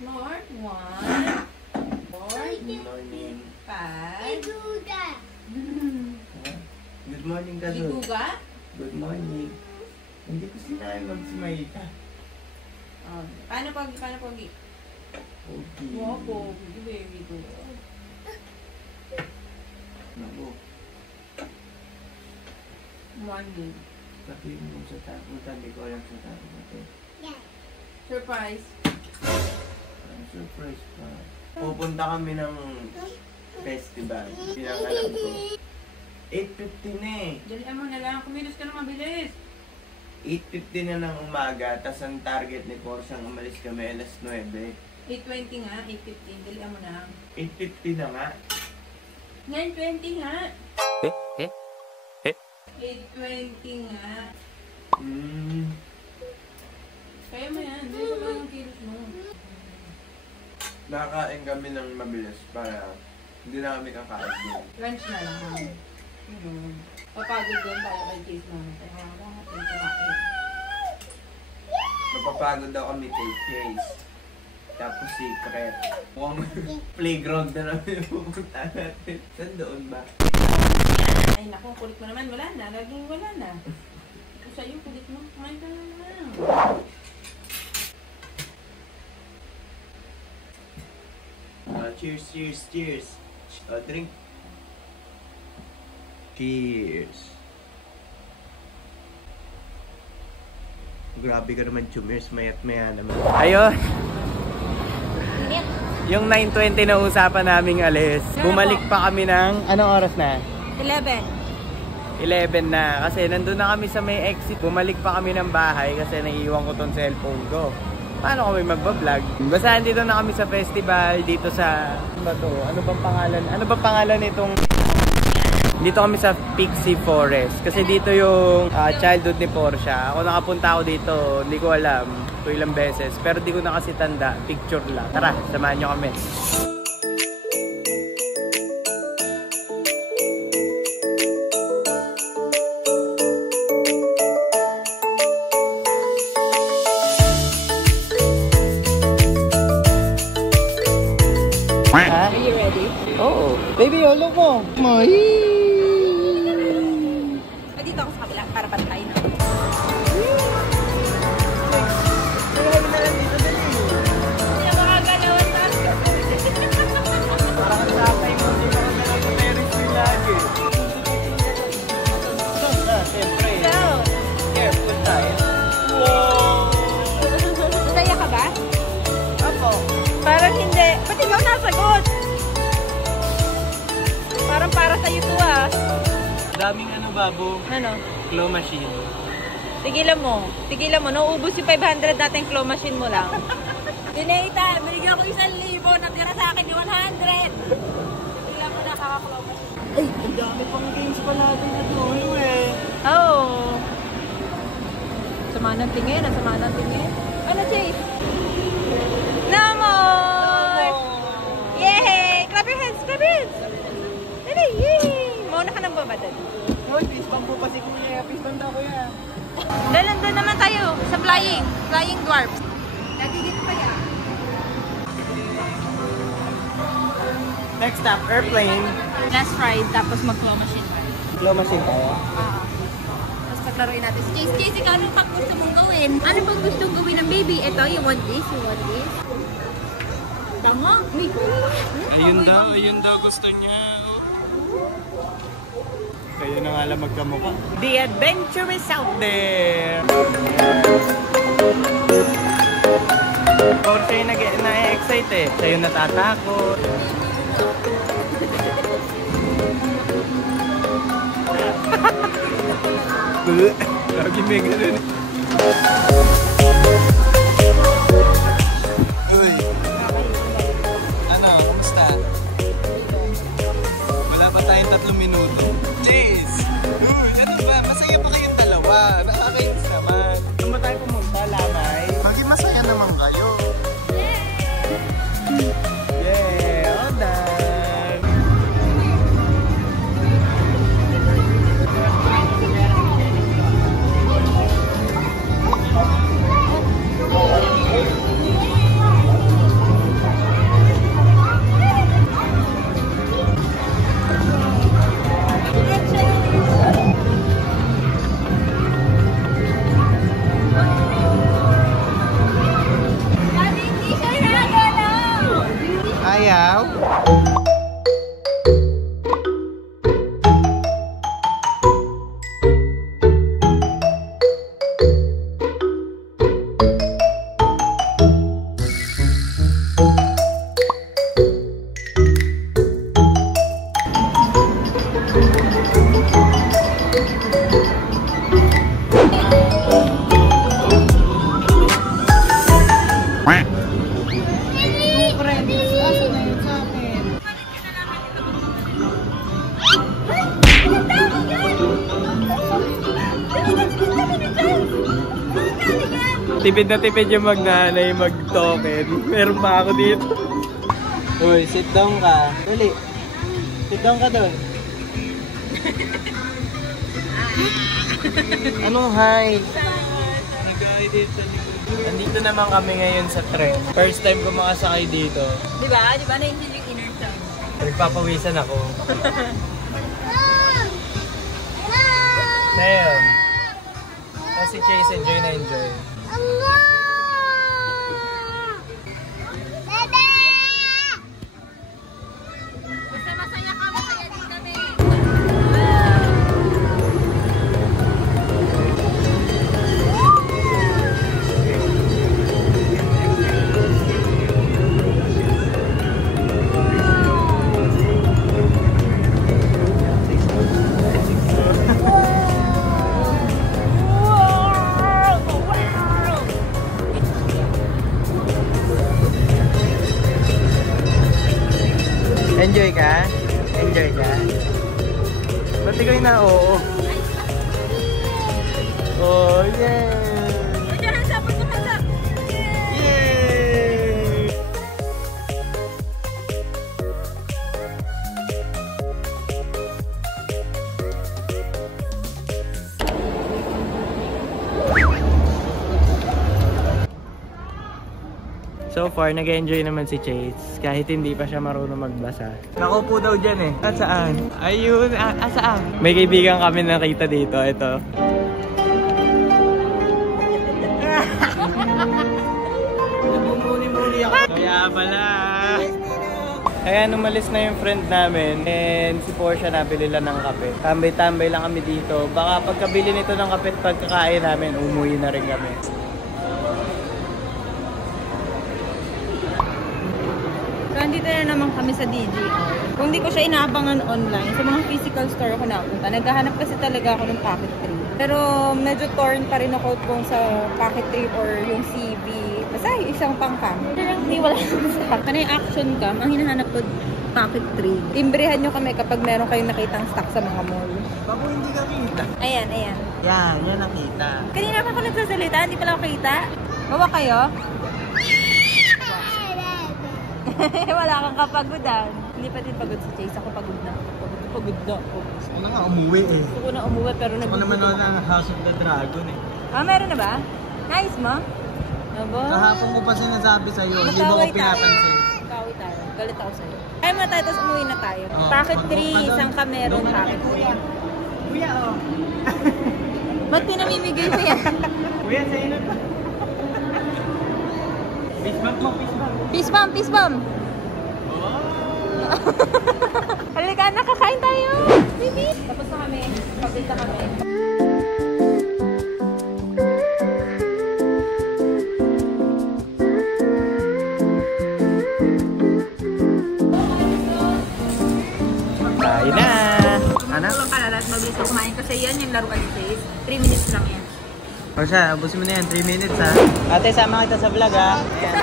Smart. 1, 4, Good morning. 5. Good morning ka doon. Iguga? Good morning. Hindi ko sinabi mag-smile ka. Paano pogi? Paano pogi? Okay. Wow, pogi. Very good. Naku. Morning. Sabi mo sa tapo. Tabi ko lang sa tapo natin. Surprise. Surprise pa. Pupunta kami ng festival. Pinakalam ko. 8:50 na eh. Dalian mo na lang. Kumilos ka na mabilis. 8:50 na ng umaga. Tas ang target ni Porsche ang umalis kami alas 9. 8:20 nga. 8:15. Dalian mo na. 8:50 na nga. 9:20 nga. 8:20 nga. Kaya mo yan. Dali mo lang ang kilos mo. Nakakain kami ng mabilis para hindi na kami kakain din. Lunch na lang. Papagod din tayo kay Chase naman. Kaya ako natin kumain. Mapapagod daw kami kay Chase. Tapos secret. Mukhang playground na namin yung pupunta natin. Saan doon ba? Ay naku, kulit mo naman. Wala na. Laging wala na. Ito sa'yo, kulit mo. Kumain ka na naman. Cheers, cheers, cheers. Drink. Cheers. Grabe ka naman, Chumers. Mayat maya naman. Ayun. Yung 9:20 na usapan naming alis. Bumalik pa kami ng... Anong oras na? 11 na. Kasi nandun na kami sa may exit. Bumalik pa kami ng bahay kasi naiiwan ko tong cellphone ko. Paano kami magbablog? Basta dito na kami sa festival, dito sa... Ano ba to? Ano bang pangalan? Ano bang pangalan nitong... Dito kami sa Pixie Forest. Kasi dito yung childhood ni Porsche. Ako nakapunta ako dito, hindi ko alam kung ilang beses. Pero di ko na kasi tanda, picture lang. Tara, samahan nyo kami. Are you ready? Oo. Baby, holo ko. Dito ako sa kabila para pantay na. Hindi ako kagalawan na. Parang sapay mo, hindi ka magalaw sa Ferris wheel lagi. Siyempre. Careful tayo. Masaya ka ba? Opo. Parang hindi. Ba't ikaw nasagot? Parang para sa'yo to ah. Daming ano, babo. Ano? Claw machine. Tigilan mo. Tigilan mo. Nauubos yung 500 natin claw machine mo lang. Dinata, binigyan ko 1,000. Natira sa akin yung 100. Tigilan mo nakaka-claw machine. Ay, ang dami pang games pala natin na dulo eh. Oo. Sama ng tingin. Sama ng tingin. Ano, Chase? No more! Yay! Clap your hands! Clap your hands! Dali! Yay! Mauna ka ng babadad. Hoy, fist bump po pa si Kuya. Fist bump daw Kuya. Doon naman tayo sa flying. Flying dwarfs. Nagigit pa yan. Next stop, airplane. Last ride, tapos mag-claw machine. Claw machine tayo. Tapos paglaruin natin. Chase, ikaw anong pag gusto mong gawin? Ano pag gusto mong gawin ng baby? Ito, you want this? You want this? Tama. Ayun daw gusto niya. Kayo na nga lang magkamukha. The adventure is out there! Porsche yung na-excite eh. Siya yung natatakot. Lagi may ganun. Uy! Ano? Kumusta? Wala pa tayong 3 minuto. Chase! Uy! Ano ba? Masaya pa kayong dalawa. Nakakainis naman. Saan ba tayo pumunta? Lamay? Maging masaya naman kayo. Yeah! All done! daw? Tipid na tipid yung magnanay, mag-token. Meron pa ako dito. Uy, sit down ka. Dali. Sit down ka doon. Anong hi? Nandito naman kami ngayon sa tren. First time ko makasakay dito. Diba? Diba na-enjoy yung inner sound? Nagpapawisan ako. Sam. Kasi Chase enjoy na enjoy. Basta masaya ka, masaya din kami. Enjoy ka? Enjoy ka? Ba't ikaw na oo? Oh, yeah! Put your hands up! Put your hands up! Yay! So far, nag-enjoy naman si Chase kahit hindi pa siya marunong magbasa. Nakaupo daw dyan eh. At saan? Ayun, saan? May kaibigan kami nakita dito. Ito. Nabumuni-muni ako. Kaya pala. Kaya numalis na yung friend namin and si Portia nabili lang ng kape. Tambay-tambay lang kami dito. Baka pagkabili nito ng kape at pagkakain namin, umuwi na rin kami. So, andito na naman kami sa DJR. Kung di ko siya inaabangan online, sa mga physical store ako napunta. Naghahanap kasi talaga ako ng packet 3. Pero medyo torn pa rin ako kung sa packet 3 or yung CV. Basta yung isang pang-cam. Hindi wala sa akin. Yung action cam, ang hinahanap ko packet 3. Imbrehan nyo kami kapag meron kayong nakitang stock sa mga mall. Bako hindi ka kita. Ayan, ayan. Yan nakita. Kanina pa ako nagsasalita, hindi pala ako kita. Bawa kayo? Wala kang kapagudan. Hindi pa din pagod si Chase. Ako pagod na. Pagod na ako. Gusto ko na nga umuwi eh. Gusto ko na umuwi pero Gusto ko naman na House of the Dragon eh. Ah, meron na ba? Nice mo? Aba? Kahapon ko pa sinasabi sa'yo, hindi mo ko pinapansin. Kaway tayo. Galit ako sa'yo. Kaya muna tayo, tapos umuwi na tayo. Oh, Packet 3, isang ka meron packet 3. Kuya oh. Ba't pinamimigay mo yan? Kuya sa'yo na pa. Peace bump mo, peace bump. Peace bump, peace bump. Halika, nakakain tayo. Baby. Tapos na kami. Pagod na kami. Kain na! Anak? Tulong ka na lahat mabilis na kumain kasi yan yung laruan ni Chase. 3 minutes lang yan. O siya, ubusin mo na yan, 3 minutes ha. Ate, sama kita sa vlog ha. Ayan.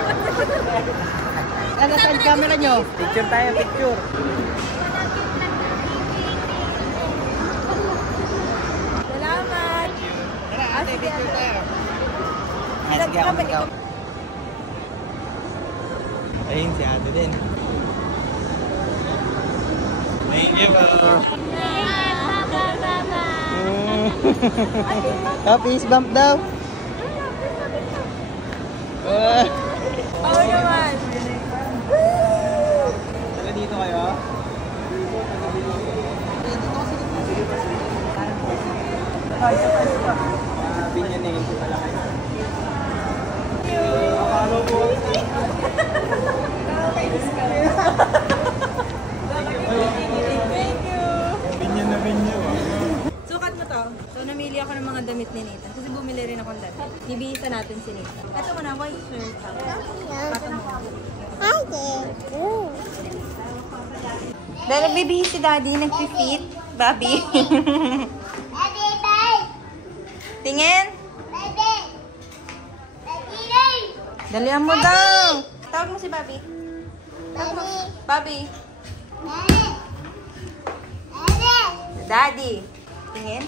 Ano saan camera nyo? Picture tayo, picture. Salamat! Tara, ate, picture tayo. Ay, sige ako ikaw. Ayun, si ate din. Thank you po. Peace bump daw. Oo naman. Tara dito kayo. Binyanin ko pala kayo. Akala mo. Dahil nagbibihis si Daddy, nag-fit. Bobby. Tingin. Dalihan mo daw. Tawag mo si Bobby. Tawag mo. Bobby. Daddy. Tingin.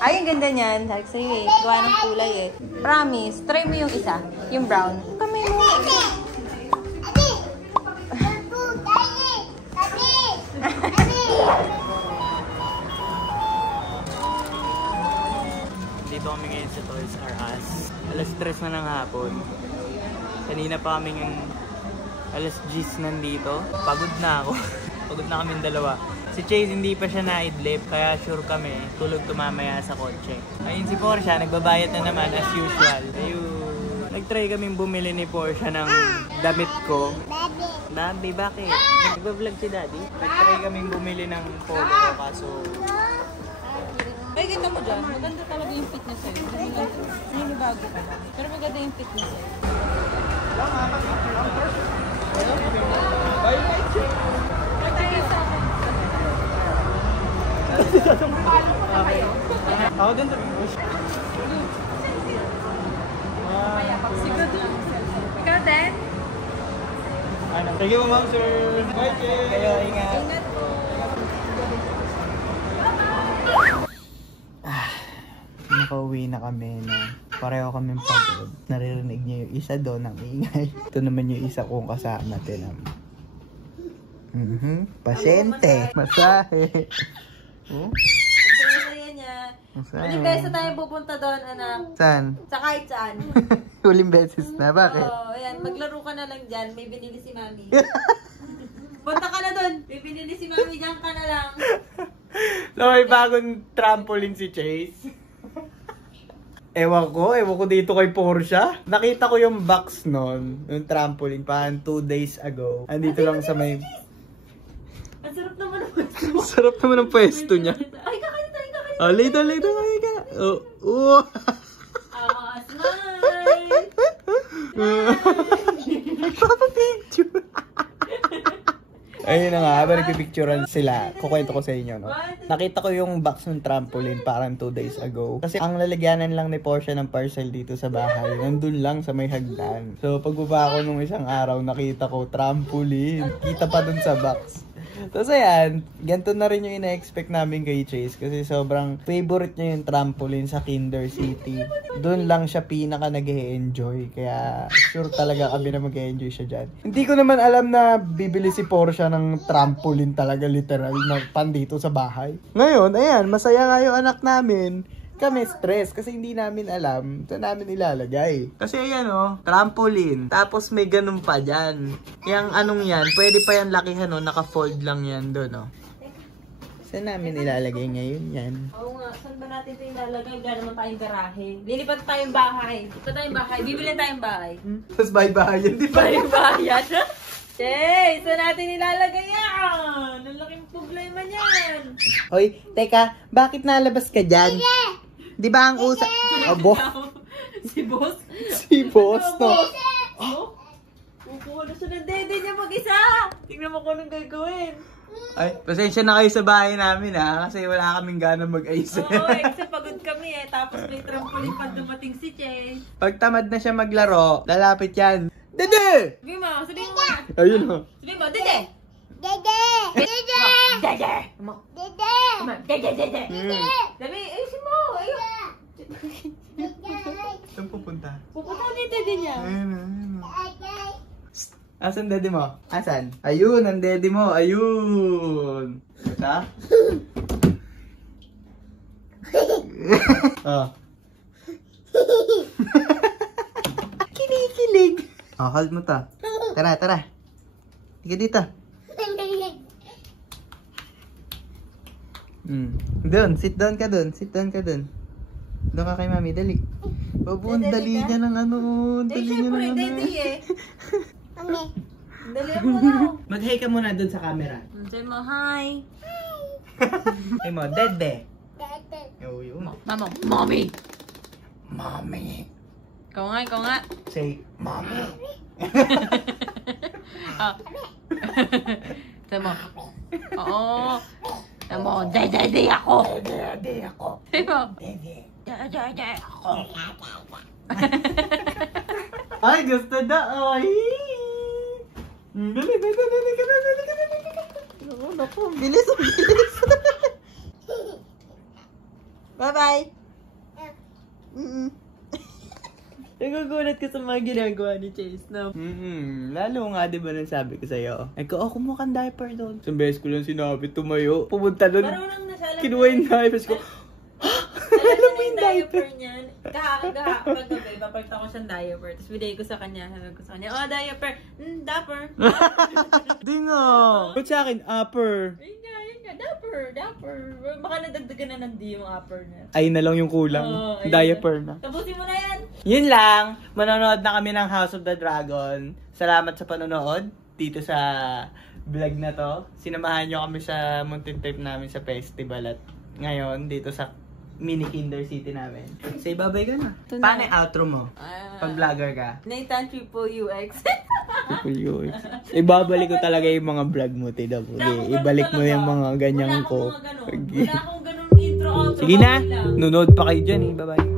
Ay, ang ganda niyan. Sabi ko sa'yo eh. Gawa ng kulay eh. Promise. Try mo yung isa. Yung brown. Kamay mo. Dito kami ngayon sa Toys R Us. Alas 3 na ng hapon. Kanina pa kaming alas 10 nandito. Pagod na ako. Pagod na kaming dalawa. Si Chase hindi pa siya naidlip, kaya sure kami tulog tumamaya sa kotse. Ayun si Porsche, nagbabayad na naman as usual. Ayun. Nag-try kaming bumili ni Porsche ng damit ko. Daddy, bakit? Nagbablog si Daddy. Nag-try kaming bumili ng polo ko, kaso... Ay, kita mo dyan. Maganda talaga yung fit niya sa'yo. Hindi bago ka ba? Pero maganda yung fit niya sa'yo. Ako din to. Ikaw din? Thank you, ma'am, sir. Bye, Jay. Kayo, ingat. Ingat po. Nakauwi na kami na pareho kami pagod. Naririnig niyo yung isa doon ang ingay. Ito naman yung isa kong kasama. Tinan mo. Pasyente. Masahe. Oh? Masaya niya. Masahe. Uling beses tayo pupunta doon, anak. Saan? Sa kahit saan. Huling beses na. Bakit? Oo, ayan. Maglaro ka na lang dyan. May binili si Mami. Punta ka na doon. May binili si Mami. Diyan ka na lang. No, may bagong trampoline si Chase. Ewan ko dito kay Porsche. Nakita ko yung box nun, yung trampoline, parang 2 days ago. Andito lang sa may... Ang sarap naman ang pwesto. Sarap naman ang pwesto niya. Ay, kakain tayo. Oh, later, kaya ka. Oh. Smile. Nagpapapicture. Ayun na nga, habang nagpipicturean sila, kukwento ko sa inyo, no? Nakita ko yung box ng trampoline parang 2 days ago. Kasi ang lalagyanan lang ni Porsche ng parcel dito sa bahay, nandun lang sa may hagdan. So, pagbaba ko nung isang araw, nakita ko trampoline. Kita pa dun sa box. Tapos ayan, ganito na rin yung ina-expect namin kay Chase kasi sobrang favorite niya yung trampoline sa Kinder City. Doon lang siya pinaka nag-e-enjoy. Kaya sure talaga kami na mag-e-enjoy siya dyan. Hindi ko naman alam na bibili si Porsche ng trampoline talaga literal na pandito sa bahay. Ngayon, ayan, masaya nga yung anak namin. Kami stress kasi hindi namin alam ito namin ilalagay. Kasi ayan trampoline. Tapos may ganun pa dyan. Yang anong yan, pwede pa yan lakihan naka-fold lang yan doon Saan namin ilalagay ngayon yan? Oo nga, saan ba natin ito ilalagay? Wala naman tayong garahe. Lilipat tayong bahay. Ito tayong bahay. Bibili tayong bahay. Tapos bye-bye yan, di ba? Bye-bye yan. Hey, saan natin ilalagay yan? Ang laking problema niyan. Hoy, teka, bakit nalabas ka dyan? Di ba ang usa... Abo? Si boss? Si boss, no? Kukuha na siya ng dede niya mag-isa. Tingnan mo kung anong gagawin. Ay, pasensya na kayo sa bahay namin kasi wala kaming gana mag-ayos. Oo, kasi pagod kami Tapos may trampoline pag dumating si Che. Pag tamad na siya maglaro, lalapit yan. Dede! Sabi mo, sabi mo na. Ayun Sabi mo, Dede! Dede! Dede! Dede! Dede! Dede, Dede! Sabi, ayusin mo! Ayun! Saan pupunta? Pupunta ni Dede niya. Ayun. Asan dede mo? Asan? Ayun, ang dede mo. Ayun. Ito? Oh. Kinikilig. Oh, hold mo to. Tara, tara. Tiga dito. Doon, sit down ka doon. Sit down ka doon. Doon ka kay mami, dali. Babun, dali niya ng dali niya ng Dede Dali mo na. Mag-hi ka muna doon sa camera. Say mo, hi. Hey mo, dede. Dede! Yo, yo. Mama, mommy. Mommy. Ikaw nga. Say, mommy. Ah. Say mo. Oo. Tama mo, day ako. Day ako. Diba? Day ako. Ay, gusto na. Ay. Dali. Naku, bilis. Bye-bye. Nagugulat ka sa mga ginagawa ni Chase, no? Lalo nga, di ba nang sabi ko sa'yo? Ay ko, kumuha kang diaper doon. Isang beses ko lang sinabi, tumayo. Pumunta doon. Marunong na siya. Kinuha yung diapers ko. Alam mo yung diaper niyan? Kagabi, papagta ko siyang diaper. Tapos binigay ko sa kanya. Sabi ko sa kanya, oh, diaper. Dapper. Di nga. Ba't sa akin, upper? Yun nga. Dapper. Baka nadagdagan na ng D yung upper niya. Ay na lang yung kulang. Diaper na. Tapusin mo na yan. Yun lang. Manonood na kami ng House of the Dragon. Salamat sa panonood dito sa vlog na to. Sinamahan nyo kami sa mountain trip namin sa festival at ngayon dito sa mini Kinder City namin. Say bye-bye ka na. Paano yung outro mo? Pag vlogger ka? Nathan Triple UX. Ibabalik ko talaga yung mga vlog mo, Tida. Ibalik mo yung mga ganyan ko. Wala akong ganun intro outro. Sige na. Nunod pa kayo dyan eh. Bye-bye.